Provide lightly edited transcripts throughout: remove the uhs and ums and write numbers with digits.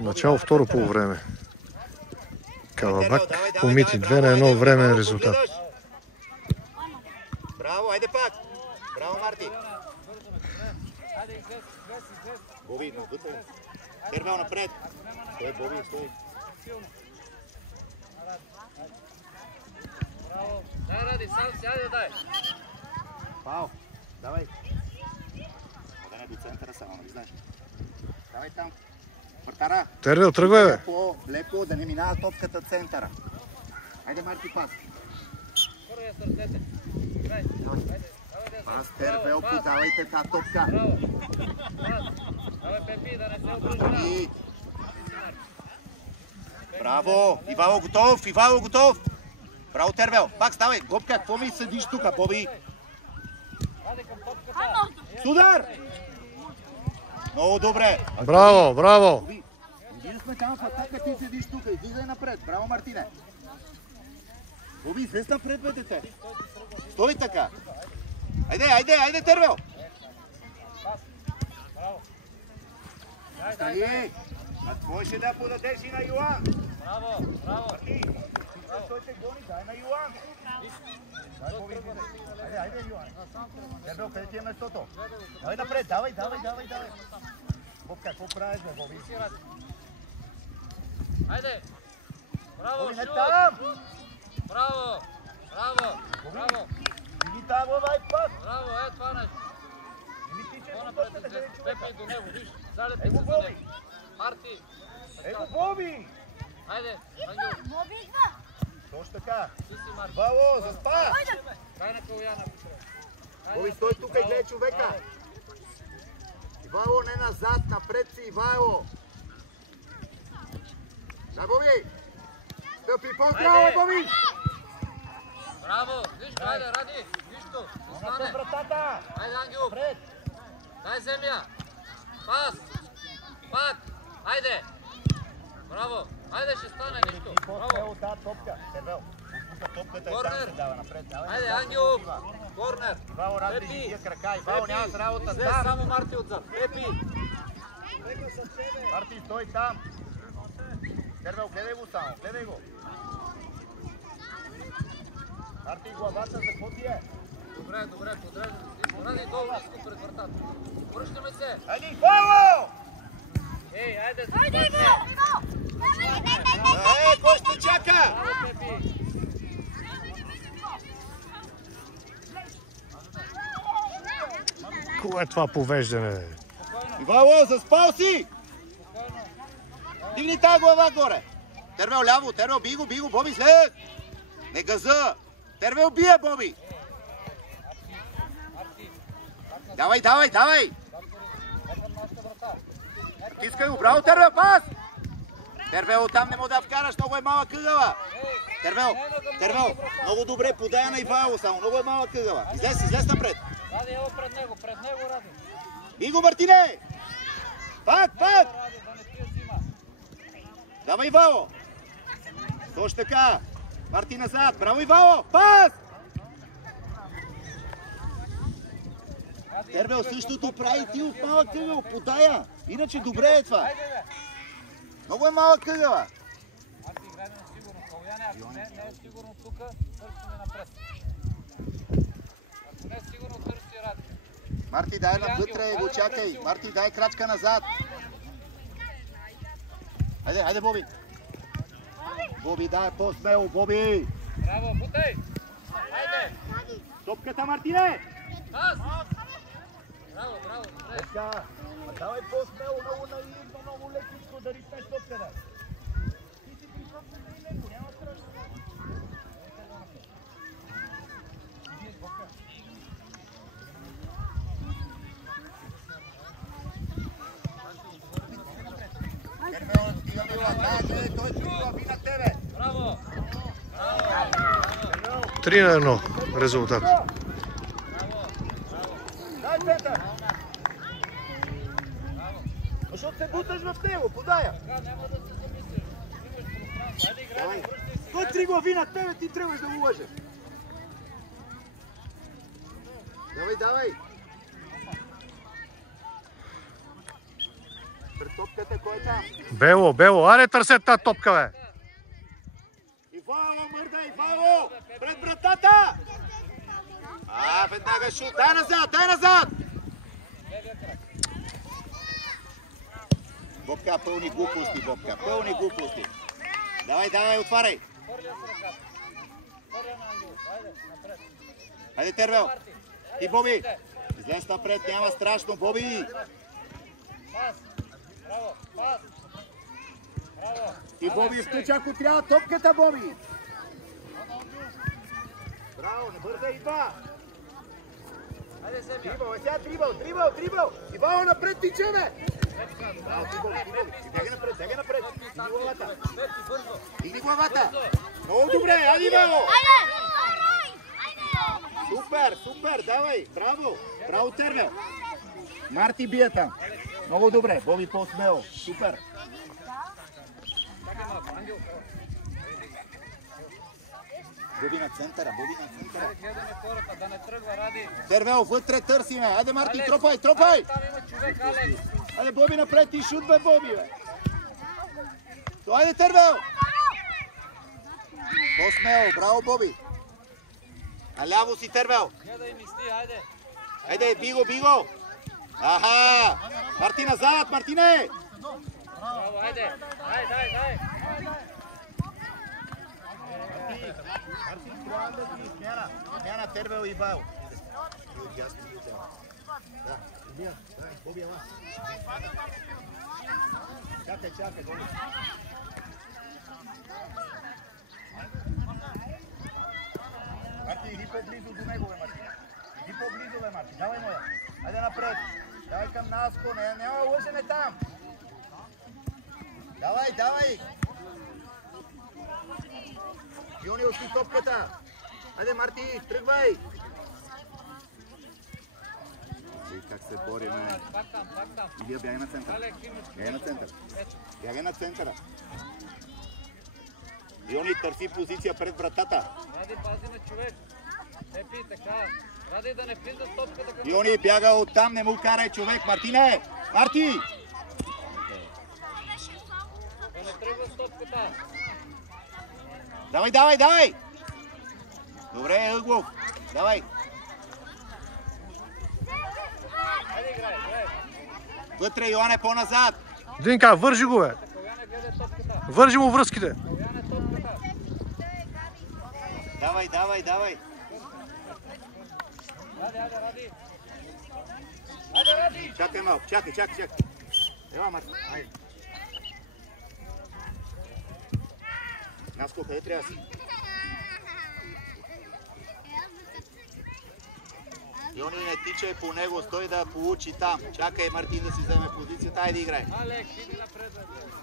Начало второ полувреме. Калабак, Комити 2-1 временен резултат. Браво, айде пак! Браво, Марти! Боби, вътре. Тервел напред. Стой, Боби, стой. Браво. Дай, Ради, сам си, айде дай. Пау, давай. Да не до центъра само, нали знаеш? Давай там. Вратара. Тервел, тръгвай, бе. Леко, да не минава топката центъра. Айде, Марти, пас. Скоро я сърцете. Дай, айде. Пас, Тервел, подавайте тази топка. Браво. Давай, Пепи, да не се обръжда. Браво! Ивайло готов! Ивайло готов! Браво, Тервел! Пак ставай! Гопка, какво ми седиш тука, Боби? Судар! Много добре! Браво, браво! Ние сме там в атака, ти седиш тука. Излизай напред. Браво, Мартине! Боби, излез напред, бе, дете! Стой така! Айде, Тервел! Стани! А твой ще да подадеш и на Йоан! Браво! Марти! Той те гони, дай на Йоан! Айде, Йоан! Тервел, къде ти е местото? Давай напред, давай! Бобка, какво правиш, бе, Боби? Айде! Браво, Боби, не шут! там! Браво! Иди тази глава и пас! Браво, това нещо! По-напред излез, Пепи до него, виж! Залепи се Его, за Боби! него! Марти! Его, Боби! Айде, Ангел! Точно така! Ти си, Марти! Вало, заспа! Дай на Калуяна! Боби, стой тук и гледай човека! Ивайло, не назад, напред си, Ивайло! Да, Боби! Стъпи по-здраво, Боби! Браво! Виж, айде, Ради! Виж то! Остане! Вратата! Айде, Ангел! Пред! Дай земя! Пас! Пак! Айде! Браво! Айде, ще стане нещо! Браво! От тази топка! Тервел! Отпука топката и там Корнер! се дава напред. Айде, Ангел! Корнер! Ивайло, разби Пепи! тия крака. Ивайло, нямаш работа Излез там! само Марти отзад! Пепи! Марти, стой там! Тервел, гледай го само, гледай го! Марти, главата, за какво ти е? Добре, подрежда. Ради долу ниско пред вратата. Връщаме се! Айде, Ивайло! Ей, айде! Кой ще чака? Пепи! Кое е това повеждане? Ивайло, заспал си! Дигни тази глава горе! Тервел ляво, Тервел, би го, Боби, след! Не газа! Тервел бие, Боби! Давай! Искай го, браво, Тервел, пас! Тервел, оттам не му да вкараш, много е малък ъгъла! Тервел, много добре, подай на Ивайло само, много е малък ъгъла. Излез напред! Ради, ево пред него, Ради! Би го, Мартине! Пак! Ради, да не ти взима! Давай, Ивайло! Точно така! Марти назад! Браво, Ивайло! Пас! Тервел, същото прави ти от малък ъгъл. Подая! Иначе добре е това. Много е малък ъгъла. Марти, играй на сигурно. Калуяне, ако не е сигурно тук, търсиме напред. Ако не е сигурно, търси Ради. Марти, дай навътре и го чакай. Марти, дай крачка назад. Айде, Боби. Боби, дай по-смело, Боби. Браво, бутай! Айде! Топката, Мартине! Пас! Браво, добре. Така, давай по-смело, много наивно, много лекичко да ритнеш топката. Ти си присъпни на него, няма страшно. Той е на тебе. Браво! 3-1 резултат. Дай център! Защото се буташ в него, подая! Няма да се замислиш. Имаш пространство. Айде, играй, връщай се. Той три глави на тебе, ти трябваш да го лъжеш. Давай! Пред топката, кой е там? Бело, бело, аре търсят тази топка, бе. Ивайло, мърда, Ивайло! Пред вратата! Веднага шут. Дай назад, дай назад! Бобка, пълни глупости, Бобка, пълни глупости. Давай, давай, отваряй. Хайде, Тервел. Ти, Боби. Излез напред, няма страшно, Боби. Ти, Боби, включи, ако трябва топката, Боби. Браво, не бързай, идва. Дрибъл, сега дрибъл. Ивайло, напред, тичаме. Браво, ти, Боби. Бягай напред. Дигни главата. Много добре, айде, Ивайло. Супер, давай, браво, Тервел. Марти бие там. Много добре, Боби по-смело, супер. Боби на центъра. Да не тръгва, Ради. Тервел, вътре търсиме. Айде, Марти, тропай. Айде, Боби напред и шут, бе, Боби, бе. Айде, Тервел. По-смело, браво, Боби. Наляво си, Тервел. Гледай, мисли, айде. Айде, биго. Аха! Марти назад, Мартине! Браво, айде. Дай. Смяна, Тервел и Ивайло. Чакай, Боби. Марти, иди по-близо до него, бе, Марти. Давай, моя. Айде напред. Давай към Наско. Няма лъжене там. Давай. Юни, оси топката. Айде, Марти, тръгвай. Виж как се бори, ме. Пак там. Илия, бягай на центъра. Бягай на центъра. Юни, търси позиция пред вратата. Ради, пази на човек. Епи, така. Ради да не влиза с топката към... Юни, бяга оттам, не му карай човек. Мартине! Марти! Да не тръгва с топката. Давай! Добре, Ъглов. Давай. Айде, играй. Вътре, Йоане, по-назад. Динка, вържи го, бе. Каляне, гледай топката. Вържи му връзките. Каляне, топката. Давай. Ради. Чакай малко, чакай. Ела, Марти, айде. Наско, къде трябва да си? Йони, не тичай по него, стой да получи там. Чакай Мартин да си вземе позицията, айде играй. Алек, иди напред, бе.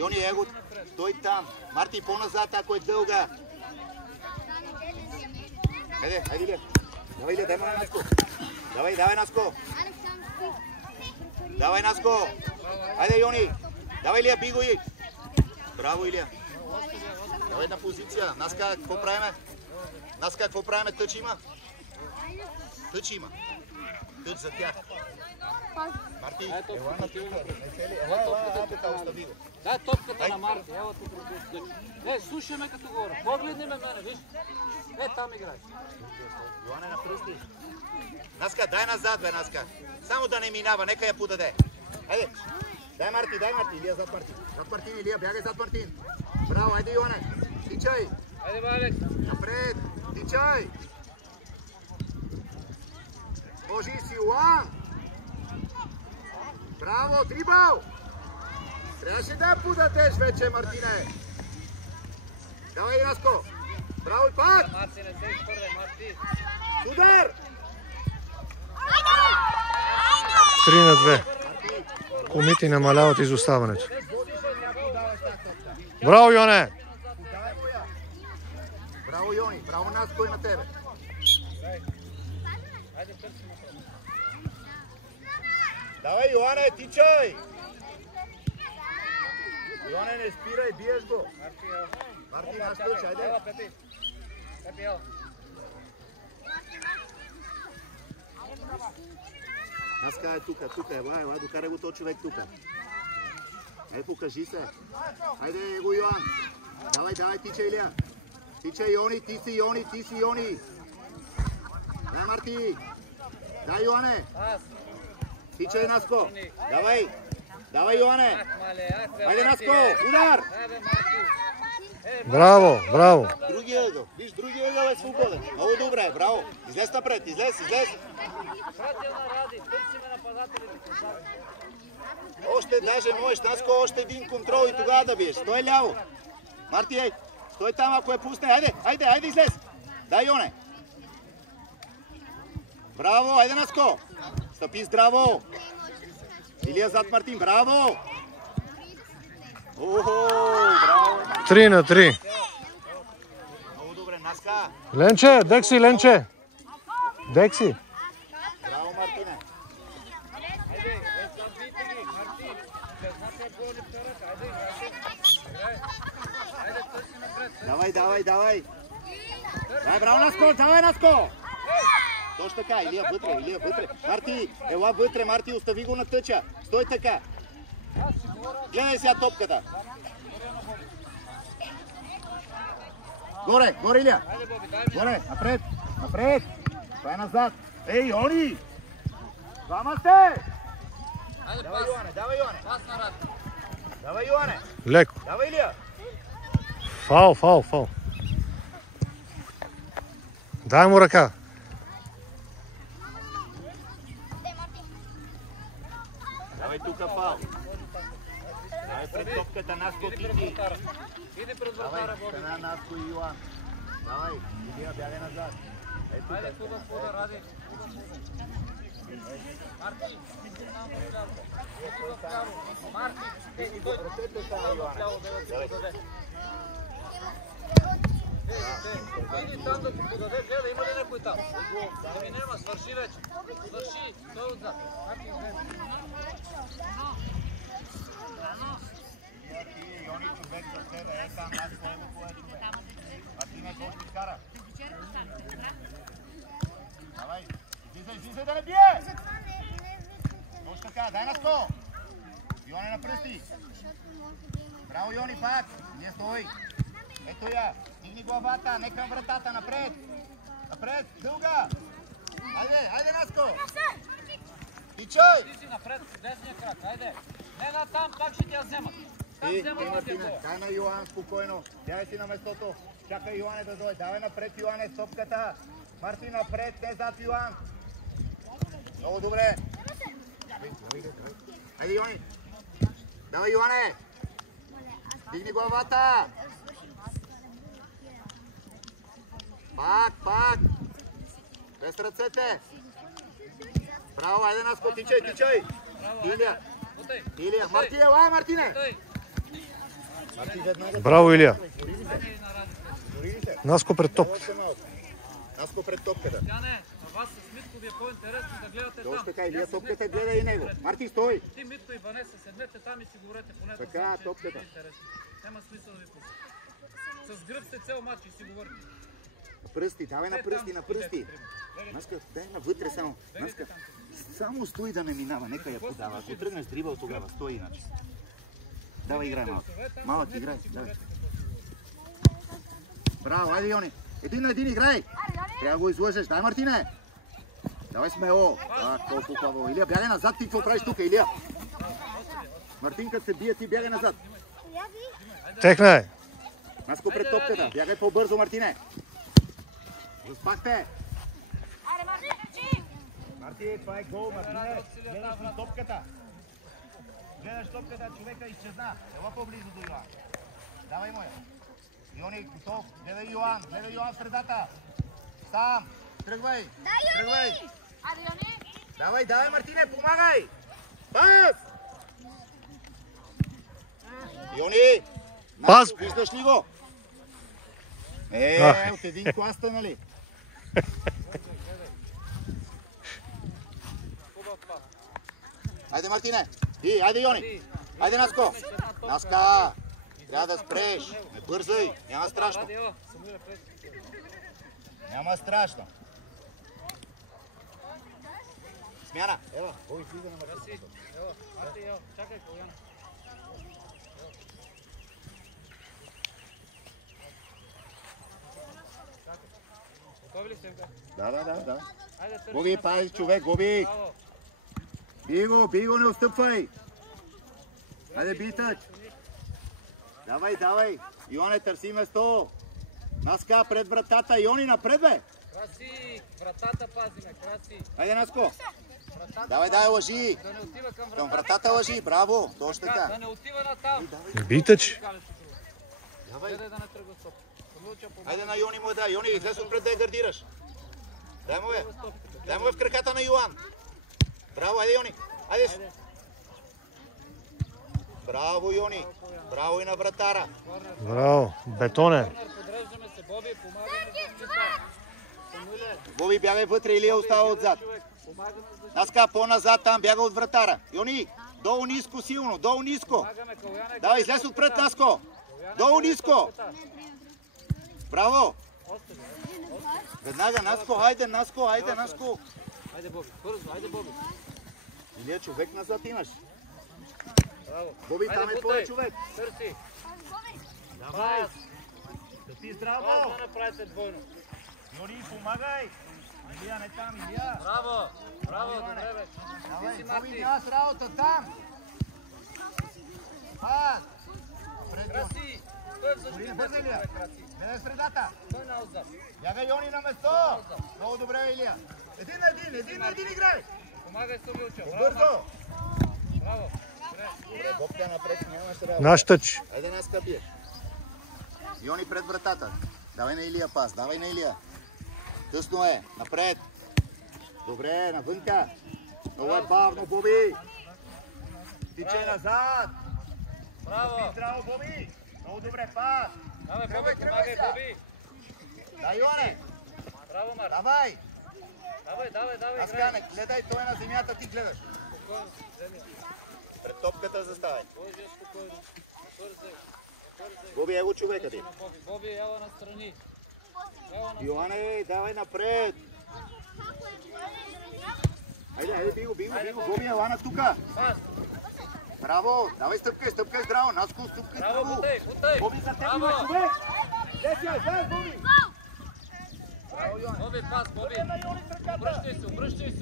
Йони, его, стой там. Марти, по-назад, ако е дълга. Айде, Илия. Давай, Илия, дай му на Наско. Давай, Наско. Давай, Наско. Айде, Йони. Давай, Илия, биго и. Браво, Илия. Давай на позиция. Наска, какво правиме? Тъч има? Тъч за тях. Марти, ела на топката, остави го. Дай топката на Марти. Ела тук. Слушай ме като говоря. Погледни ме мене, виж. Там играй. Йоане на пръсти. Наска, дай назад, бе, Наска. Само да не минава, нека я подаде. Айде. Дай Марти. Илия зад Мартин. Зад Мартин, Илия, бягай зад Мартин. Браво, айде, Йоане. Тичай. Айде, бе, Алекс. Напред. Тичай. Може и Силуан. Браво, дрибъл. Трябваше да я подадеш вече, Мартине. Давай, Наско. Браво и пак. Марти, не се изпърде, Марти. Удар. 3-2. Комити намаляват изоставането. Браво, Йоне! Браво, Йони. Браво, Наско, и на тебе. Давай, Йоане, тичай! Йоане, не спирай, биеш го. Марти, наскоч, айде. Ела, Пепи. Пепи, ела. Наска е тука, ела, докарай го този човек тука. покажи се. Хайде, Его Йоан. Давай, тича Илия. Тича Йони, ти си Йони. Дай, Марти. Дай, Йоане. Тича и Наско. Давай, Йоане. Хайде, Наско, удар. Браво. Другия ъгъл е свободен. Много добре, браво. Излез напред, излез. Още даже можеш, Наско, още един контрол и тогава да биеш. Стой ляво. Марти, стой там, ако я пусне. Айде, излез. Дай, Йоне. Браво, айде, Наско. Стъпи здраво. Илия зад Мартин, браво. Браво. 3-3. Много добре, Наска. Ленче. Декси. Браво, Мартине. Давай. Дай, браво, Наско. Точно така, Илия вътре. Марти, ела вътре, Марти, остави го на тъча. Стой така. Гледай сега топката. Горе, Илия. Горе, напред. Това е назад. Ей, Йони! Двама сте! Давай, Йоане. Давай, Йоане. Леко. Давай, Илия. Фал. Дай му ръка. Давай тук фал. Давай пред топката, Наско, ти. Иди пред вратаря, Боби. Давай, Наско и Йоан. Давай, Илия, бягай назад. Хайде, хубав подар, ради. Марти, нам вляво. Марти, вляво, да ти подаде. Иди там да ти подаде, гледай, има ли някой там? Да ми нема, свърши вече. Свърши, той отзад. Марти, излезе. Йони, човек за тебе, там, Наско, кой е човек. Мартине, кой ще изкара? Давай, излизай да не бие! Точно така, дай Наско! Йони на пръсти! Браво, Йони, пак! Не стой! Ето я! Дигни главата, не към вратата, напред! Дълга! Айде, Наско! Тичай! Ти си напред, десния крак, айде! Не на там, пак ще тя вземат! Там вземат да те боя! Дай на Йоан спокойно, бягай си на местото, чакай Йоане да дойде, давай напред Йоане с топката, Марти напред, не зад Йоан. Много добре. Айде Йоани, давай Йоане, дигни главата. Пак, без ръцете. Браво, айде Наско, тичай. Илия, Марти, ела, Мартине. Браво, Илия. Наско пред топката. Тяне, на вас с Митко ви е по-интересно да гледате там. Точно така, Илия топката гледа и него. Марти, стой! Ти, Митко и Ванеса, седнете там и си говорете поне. Така, топката. Няма смисъл да ви пуска. С гръб сте цел матч и си говорите. На пръсти, давай на пръсти. Наска, дай навътре само. Наска, само стой да не минава, нека я подава. Ако тръгнеш дрибъл, тогава стой иначе. Давай, играй малък. Малък играй, давай. Браво, айде Йони. Един на един играй. Трябва да го излъжеш. Дай, Мартине. Давай смело. Колко хубаво. Илия, бягай назад. Ти какво правиш тук, Илия? Мартин, като се бие, ти бягай назад. Техна е. Наско пред топката. Бягай по-бързо, Мартине. Успахте. Марти, това е гол, Мартине. Гледаш ли топката? Човека изчезна. Ела по-близо до Йоан. Давай моя. Йони, готов. Гледай Йоан в средата. Сам. Тръгвай. Давай, Мартине, помагай. Пас! Йони! Пас! Виждаш ли го? От един класта, нали? Айде, Мартине! Айде, Йони! Айде, Наско! Наска! Трябва да спреш! Не бързай! Няма страшно! Смяна! Ева, излиза на Марти. Марти, чакай, Колян. Търсим го. Да. Айде, търсим. Боби, пази човек, Боби. Браво. Би го, не отстъпвай. Хайде, битъч. Давай. Йоне, търси место. Наска пред вратата. Йони, напред, бе. Краси. Вратата пазиме. Краси. Хайде, Наско. Вратата Давай, лъжи. Да не отива към Към вратата. вратата лъжи, браво. Точно Да така. не отива на там. Битъч. Давай. Да не тръгва стоп. Хайде на Йони му да. Йони, излез отпред да я гардираш. Дай му е в краката на Йоан. Браво, айде, Йони. Айде. Браво, Йони. Браво и на вратара. Браво. Бетоне. Подреждаме се, Боби, помагаме. Самуиле, Боби, бягай вътре или остава отзад. човек, помагаме за Наска по-назад там, бяга от вратара. Йони, долу ниско силно, долу ниско. помагаме. Каляне, Давай, излез отпред, Наско. Долу ниско. Браво. Веднага, Наско, хайде, Наско. Айде, Боби, бързо, айде, Боби. Илия, човек назад имаш. Браво. Боби, Айде, там е бутай. твой човек. Търси. Давай. Пас. Да ти Пас здраво. да направите двойно. Йони, помагай. Илия, не там, Илия. Браво. Браво, добре, бе. Ти си Боби, Марти. нямаш работа там. Пас. Краси. Той е в защита. бързай, Илия. Краси. Гледай средата. Той на отзад. Бяга Йони на место. Много добре, Илия. Един на един играй. Помагай, Самуилчо. Бързо. Браво. Добре. Бобка напред, нямаш работа. Наш тъч. Айде, Наска, биеш. Йони пред вратата. Давай на Илия пас, давай на Илия. Тъсно е, напред. Добре, навънка. Много е бавно, Боби. Тичай назад. Браво. Здраво, Боби. Много добре, пас. Давай, Тръгвай, Боби, тръгвай помагай, сега. Боби. Дай, Йоне. Браво, Марк. Давай. Давай, играй. Наска, не гледай, той е на земята, ти гледаш. Спокойно, вземи. Пред топката заставай. Боже, спокойно. Бързай. Боби, его човека ти. Боби, Боби, ела настрани. Ела на... Йоане, давай напред. Айде, би го. Боби, ела на тука. Пас. Браво, давай стъпкай здраво. Наско, стъпкай Браво, здраво. бутай. Боби, за теб има Браво. човек. Десия, Боби. Боби, пас, Боби.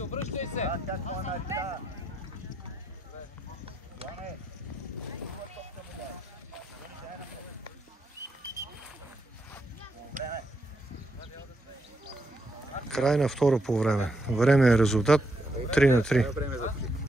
Обръщай се. Как на ръка. Йоане. Край на второ по време. Време е резултат 3-3. Време за